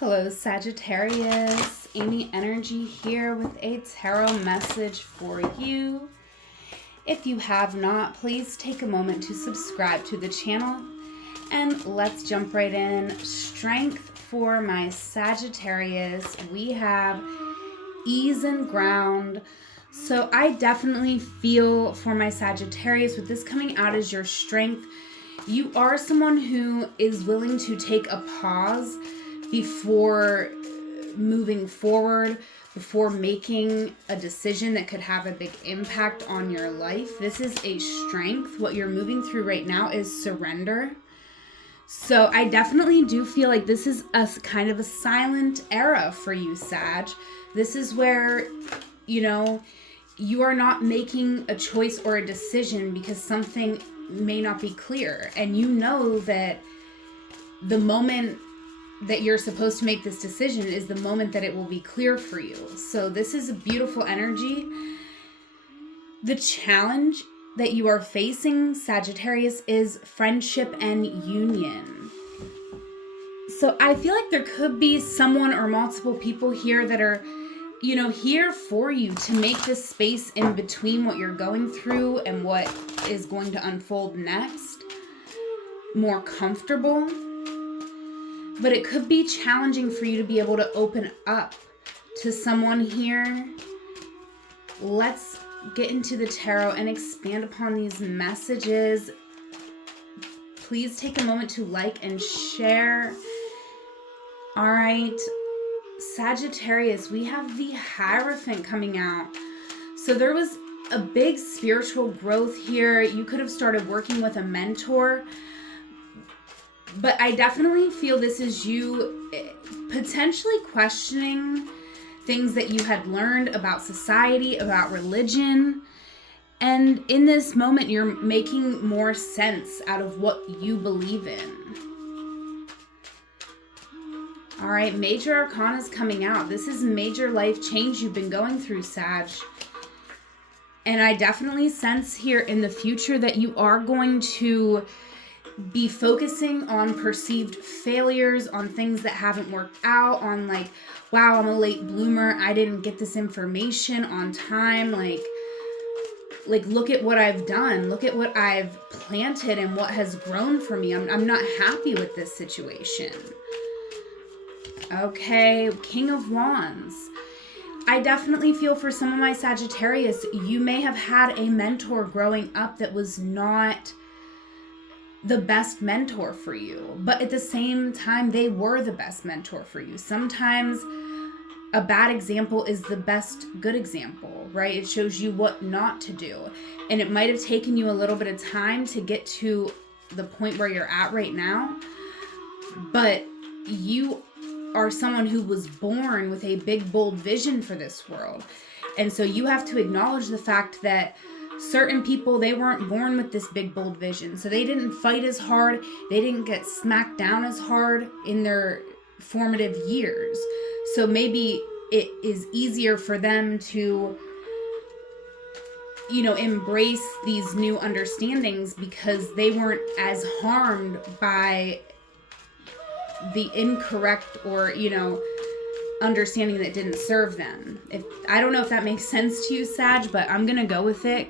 Hello, Sagittarius. Amy Energy here with a tarot message for you. If you have not, please take a moment to subscribe to the channel. And let's jump right in. Strength for my Sagittarius. We have ease and ground. So I definitely feel for my Sagittarius with this coming out as your strength. You are someone who is willing to take a pause before moving forward, before making a decision that could have a big impact on your life. This is a strength. What you're moving through right now is surrender. So I definitely do feel like this is a kind of a silent era for you, Sag. This is where, you are not making a choice or a decision because something may not be clear. And you know that the moment that you're supposed to make this decision is the moment that it will be clear for you. So this is a beautiful energy. The challenge that you are facing, Sagittarius, is friendship and union. So I feel like there could be someone or multiple people here that are, here for you to make this space in between what you're going through and what is going to unfold next more comfortable. But it could be challenging for you to be able to open up to someone here. Let's get into the tarot and expand upon these messages. Please take a moment to like and share. All right, Sagittarius, we have the Hierophant coming out. So there was a big spiritual growth here. You could have started working with a mentor. But I definitely feel this is you potentially questioning things that you had learned about society, about religion. And in this moment, you're making more sense out of what you believe in. All right, Major Arcana is coming out. This is major life change you've been going through, Sag. And I definitely sense here in the future that you are going to be focusing on perceived failures, on things that haven't worked out, on like, wow, I'm a late bloomer. I didn't get this information on time. Like look at what I've done. Look at what I've planted and what has grown for me. I'm not happy with this situation. Okay, King of Wands. I definitely feel for some of my Sagittarius, you may have had a mentor growing up that was not the best mentor for you, but at the same time, they were the best mentor for you. Sometimes a bad example is the best good example, right? It shows you what not to do. And it might have taken you a little bit of time to get to the point where you're at right now, but you are someone who was born with a big, bold vision for this world. And so you have to acknowledge the fact that certain people, they weren't born with this big, bold vision. So they didn't fight as hard. They didn't get smacked down as hard in their formative years. So maybe it is easier for them to, embrace these new understandings because they weren't as harmed by the incorrect or, understanding that didn't serve them. I don't know if that makes sense to you, Sag, but I'm going to go with it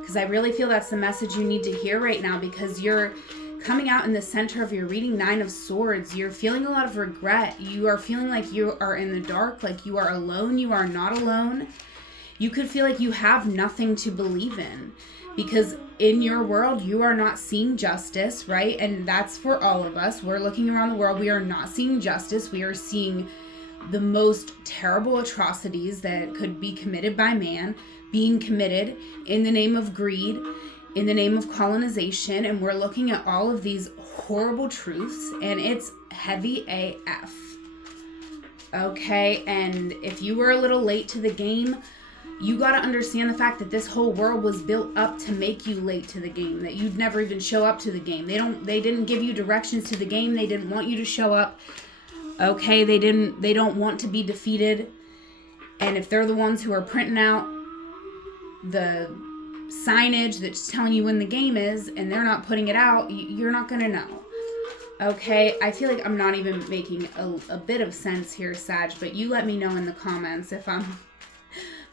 because I really feel that's the message you need to hear right now because you're coming out in the center of your reading, Nine of Swords. You're feeling a lot of regret. You are feeling like you are in the dark, like you are alone. You are not alone. You could feel like you have nothing to believe in because in your world, you are not seeing justice, right? And that's for all of us. We're looking around the world. We are not seeing justice. We are seeing the most terrible atrocities that could be committed by man being committed in the name of greed, in the name of colonization. And we're looking at all of these horrible truths and it's heavy AF. Okay, and if you were a little late to the game, you got to understand the fact that this whole world was built up to make you late to the game, that you'd never even show up to the game. They didn't give you directions to the game. They didn't want you to show up. Okay, they don't want to be defeated. And if they're the ones who are printing out the signage that's telling you when the game is and they're not putting it out, you're not going to know. Okay, I feel like I'm not even making a bit of sense here, Sag, but you let me know in the comments if I'm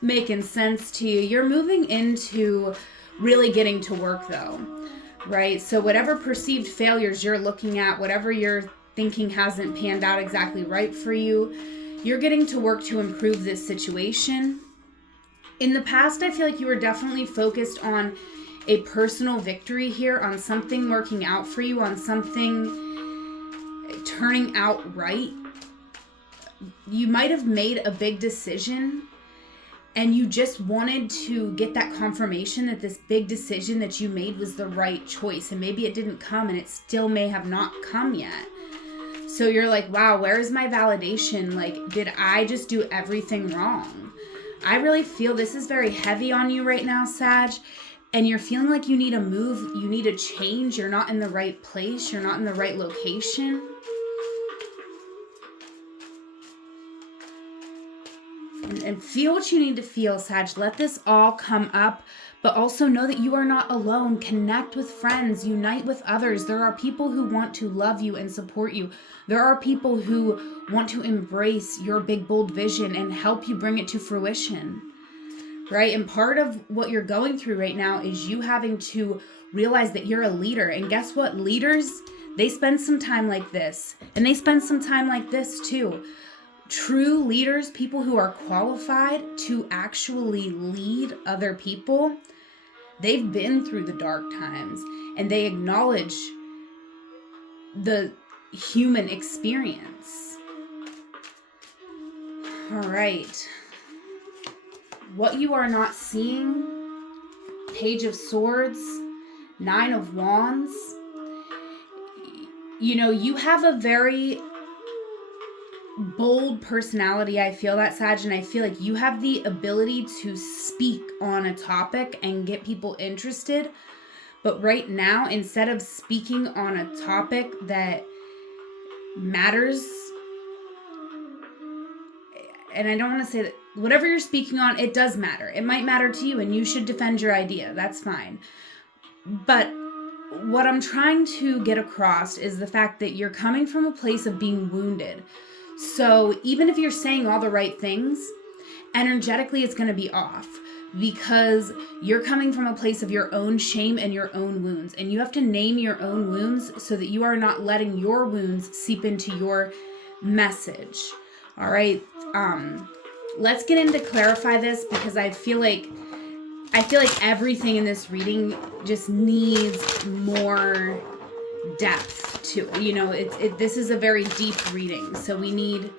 making sense to you. You're moving into really getting to work though, right? So whatever perceived failures you're looking at, whatever you're thinking hasn't panned out exactly right for you, you're getting to work to improve this situation. In the past, I feel like you were definitely focused on a personal victory here, on something working out for you, on something turning out right. You might have made a big decision and you just wanted to get that confirmation that this big decision that you made was the right choice. And maybe it didn't come, and it still may have not come yet. So you're like, wow, where is my validation? Like, did I just do everything wrong? I really feel this is very heavy on you right now, Sag. And you're feeling like you need a move, you need a change. You're not in the right place. You're not in the right location. And feel what you need to feel, Sag. Let this all come up, but also know that you are not alone. Connect with friends, unite with others. There are people who want to love you and support you. There are people who want to embrace your big, bold vision and help you bring it to fruition, right? And part of what you're going through right now is you having to realize that you're a leader. And guess what? Leaders, they spend some time like this, and they spend some time like this too. True leaders, people who are qualified to actually lead other people, they've been through the dark times and they acknowledge the human experience. All right. What you are not seeing, Page of Swords, Nine of Wands. You know, you have a very bold personality. I feel that, Sag, and I feel like you have the ability to speak on a topic and get people interested. But right now, instead of speaking on a topic that matters, and I don't want to say that whatever you're speaking on, it does matter. It might matter to you and you should defend your idea. That's fine. But what I'm trying to get across is the fact that you're coming from a place of being wounded. So even if you're saying all the right things, energetically it's going to be off because you're coming from a place of your own shame and your own wounds. And you have to name your own wounds so that you are not letting your wounds seep into your message. All right. Let's get into clarify this because I feel like everything in this reading just needs more depth to it. You know, this is a very deep reading, so we need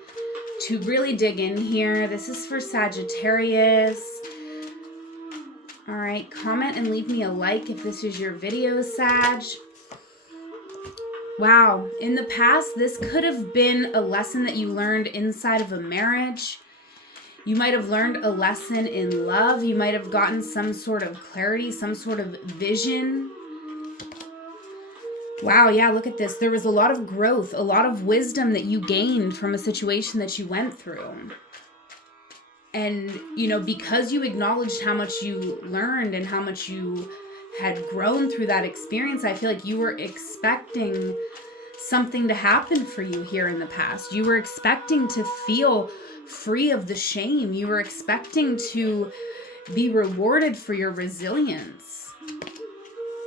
to really dig in here. This is for Sagittarius. All right, comment and leave me a like if this is your video, Sag. Wow, in the past, this could have been a lesson that you learned inside of a marriage. You might have learned a lesson in love. You might have gotten some sort of clarity, some sort of vision. Wow, yeah, look at this. There was a lot of growth, a lot of wisdom that you gained from a situation that you went through. And, you know, because you acknowledged how much you learned and how much you had grown through that experience, I feel like you were expecting something to happen for you here in the past. You were expecting to feel free of the shame. You were expecting to be rewarded for your resilience.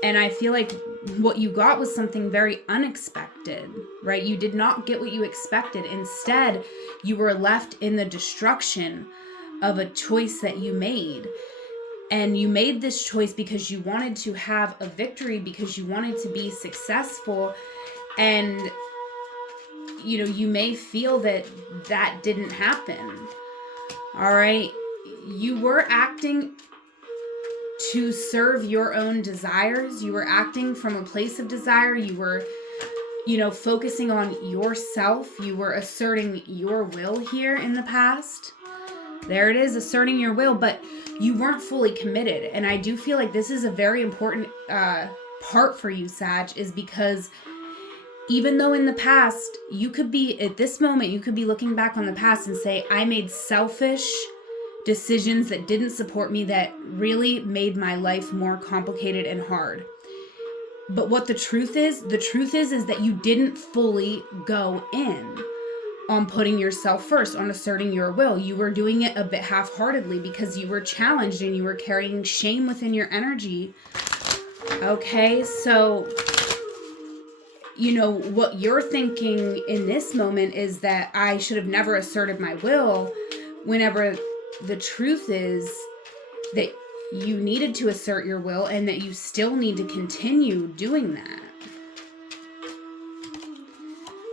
And I feel like what you got was something very unexpected, right? You did not get what you expected. Instead, you were left in the destruction of a choice that you made. And you made this choice because you wanted to have a victory, because you wanted to be successful. And, you know, you may feel that that didn't happen. All right. You were acting to serve your own desires. You were acting from a place of desire. You were, you know, focusing on yourself. You were asserting your will here in the past. There it is, asserting your will, but you weren't fully committed. And I do feel like this is a very important part for you, Sag, is because even though in the past, you could be, at this moment, you could be looking back on the past and say, I made selfish decisions that didn't support me, that really made my life more complicated and hard. But what the truth is that you didn't fully go in on putting yourself first, on asserting your will. You were doing it a bit half-heartedly because you were challenged and you were carrying shame within your energy. Okay, so, you know, what you're thinking in this moment is that I should have never asserted my will, whenever the truth is that you needed to assert your will and that you still need to continue doing that.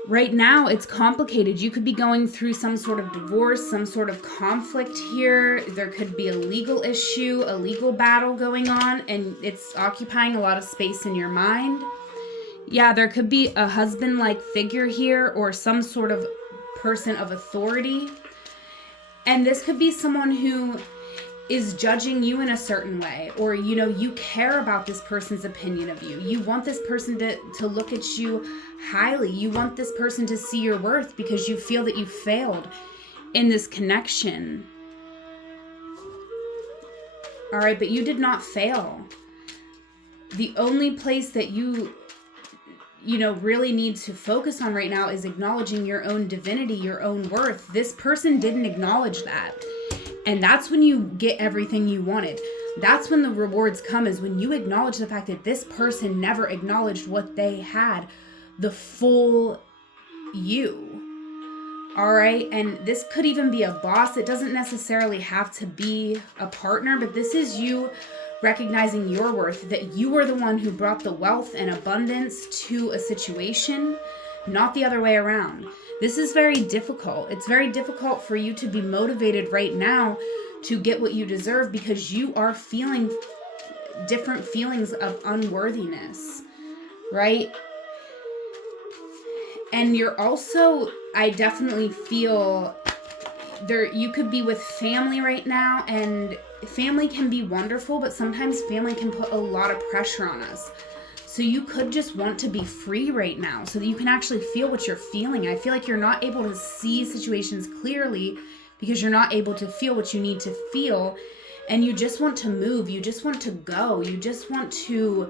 Right now, it's complicated. You could be going through some sort of divorce, some sort of conflict here. There could be a legal issue, a legal battle going on, and it's occupying a lot of space in your mind. Yeah, there could be a husband-like figure here or some sort of person of authority. And this could be someone who is judging you in a certain way, or, you know, you care about this person's opinion of you. You want this person to look at you highly. You want this person to see your worth because you feel that you failed in this connection. All right, but you did not fail. The only place that you know, really need to focus on right now is acknowledging your own divinity, your own worth. This person didn't acknowledge that. And that's when you get everything you wanted. That's when the rewards come, is when you acknowledge the fact that this person never acknowledged what they had, the full you. All right. And this could even be a boss. It doesn't necessarily have to be a partner, but this is you recognizing your worth, that you are the one who brought the wealth and abundance to a situation, not the other way around. This is very difficult. It's very difficult for you to be motivated right now to get what you deserve because you are feeling different feelings of unworthiness, right? And you're also, I definitely feel there, you could be with family right now, and family can be wonderful, but sometimes family can put a lot of pressure on us. So you could just want to be free right now so that you can actually feel what you're feeling. I feel like you're not able to see situations clearly because you're not able to feel what you need to feel. And you just want to move. You just want to go. You just want to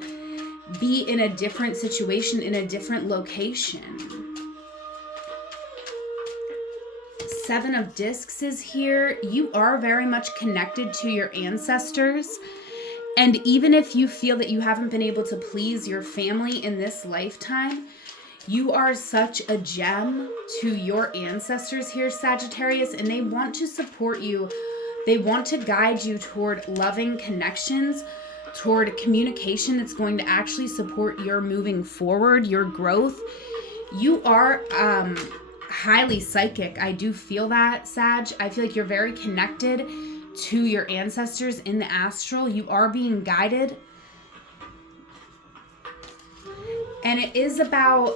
be in a different situation, in a different location. Seven of Discs is here. You are very much connected to your ancestors. And even if you feel that you haven't been able to please your family in this lifetime, you are such a gem to your ancestors here, Sagittarius, and they want to support you. They want to guide you toward loving connections, toward communication that's going to actually support your moving forward, your growth. You are highly psychic. I do feel that, Sag. I feel like you're very connected to your ancestors in the astral. You are being guided. And it is about,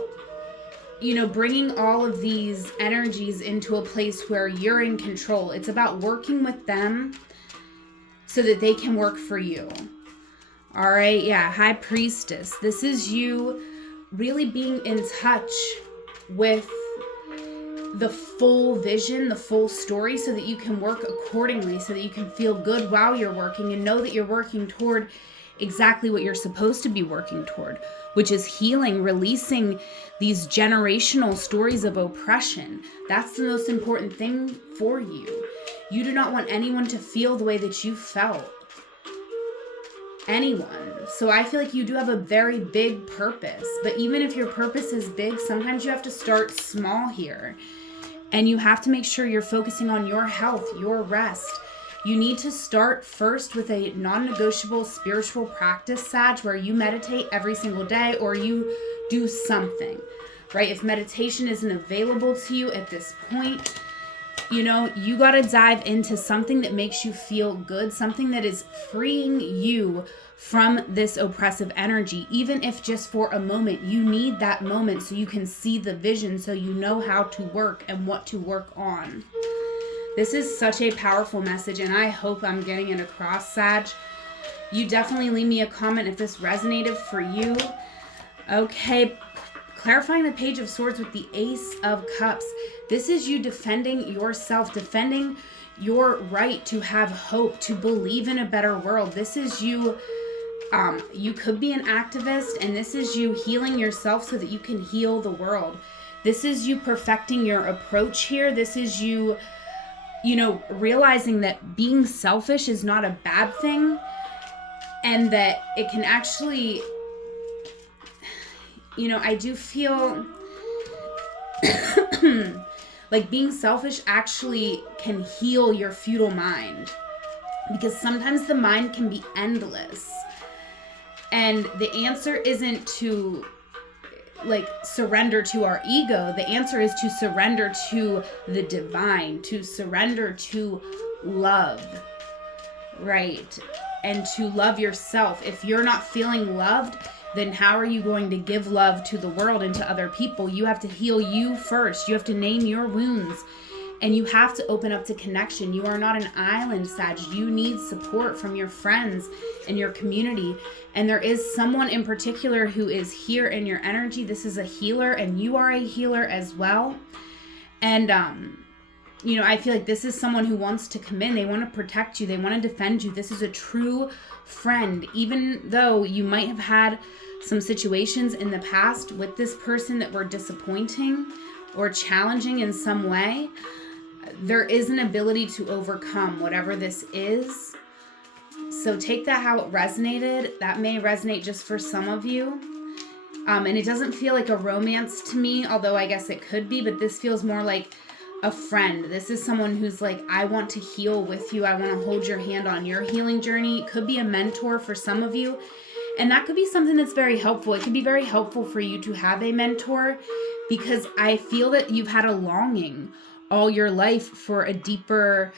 you know, bringing all of these energies into a place where you're in control. It's about working with them so that they can work for you. All right. Yeah. High Priestess. This is you really being in touch with the full vision, the full story, so that you can work accordingly, so that you can feel good while you're working and know that you're working toward exactly what you're supposed to be working toward, which is healing, releasing these generational stories of oppression. That's the most important thing for you. You do not want anyone to feel the way that you felt. Anyone. So I feel like you do have a very big purpose, but even if your purpose is big, sometimes you have to start small here. And you have to make sure you're focusing on your health, your rest. You need to start first with a non-negotiable spiritual practice, Sag, where you meditate every single day or you do something, right? If meditation isn't available to you at this point, you know, you got to dive into something that makes you feel good, something that is freeing you from this oppressive energy, even if just for a moment. You need that moment so you can see the vision, so you know how to work and what to work on. This is such a powerful message, and I hope I'm getting it across, Sag. You definitely leave me a comment if this resonated for you. Okay, clarifying the Page of Swords with the Ace of Cups. This is you defending yourself, defending your right to have hope, to believe in a better world. This is you You could be an activist, and this is you healing yourself so that you can heal the world. This is you perfecting your approach here. This is you, realizing that being selfish is not a bad thing, and that it can actually, I do feel like being selfish actually can heal your futile mind, because sometimes the mind can be endless. And the answer isn't to surrender to our ego. The answer is to surrender to the divine, to surrender to love, right? And to love yourself. If you're not feeling loved, then how are you going to give love to the world and to other people? You have to heal you first. You have to name your wounds. And you have to open up to connection. You are not an island, Sag. You need support from your friends and your community. And there is someone in particular who is here in your energy. This is a healer, and you are a healer as well. And, I feel like this is someone who wants to come in. They want to protect you. They want to defend you. This is a true friend. Even though you might have had some situations in the past with this person that were disappointing or challenging in some way, there is an ability to overcome whatever this is. So take that how it resonated. That may resonate just for some of you. And it doesn't feel like a romance to me, although I guess it could be, but this feels more like a friend. This is someone who's like, I want to heal with you. I want to hold your hand on your healing journey. It could be a mentor for some of you. And that could be something that's very helpful. It could be very helpful for you to have a mentor, because I feel that you've had a longing all your life for a deeper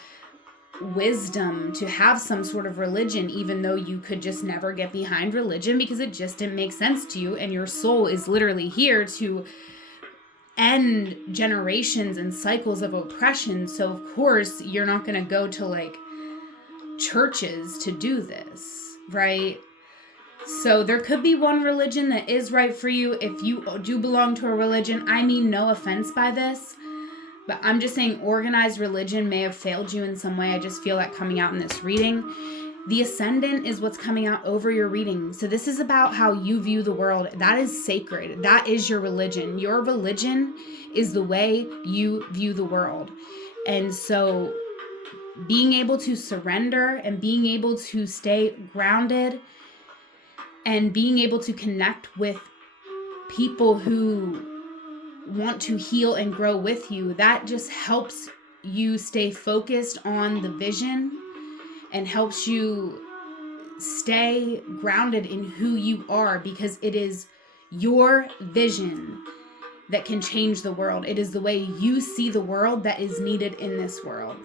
wisdom, to have some sort of religion, even though you could just never get behind religion because it just didn't make sense to you. And your soul is literally here to end generations and cycles of oppression. So of course you're not going to go to churches to do this, right? So there could be one religion that is right for you. If you do belong to a religion, I mean no offense by this, but I'm just saying organized religion may have failed you in some way. I just feel that coming out in this reading. The ascendant is what's coming out over your reading. So this is about how you view the world. That is sacred. That is your religion. Your religion is the way you view the world. And so being able to surrender and being able to stay grounded and being able to connect with people who want to heal and grow with you, that just helps you stay focused on the vision and helps you stay grounded in who you are, because it is your vision that can change the world. It is the way you see the world that is needed in this world.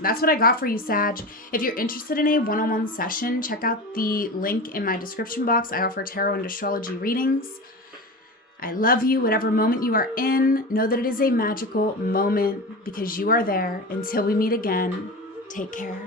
That's what I got for you, Sag. If you're interested in a one-on-one session, check out the link in my description box. I offer tarot and astrology readings. I love you, whatever moment you are in. Know that it is a magical moment because you are there. Until we meet again, take care.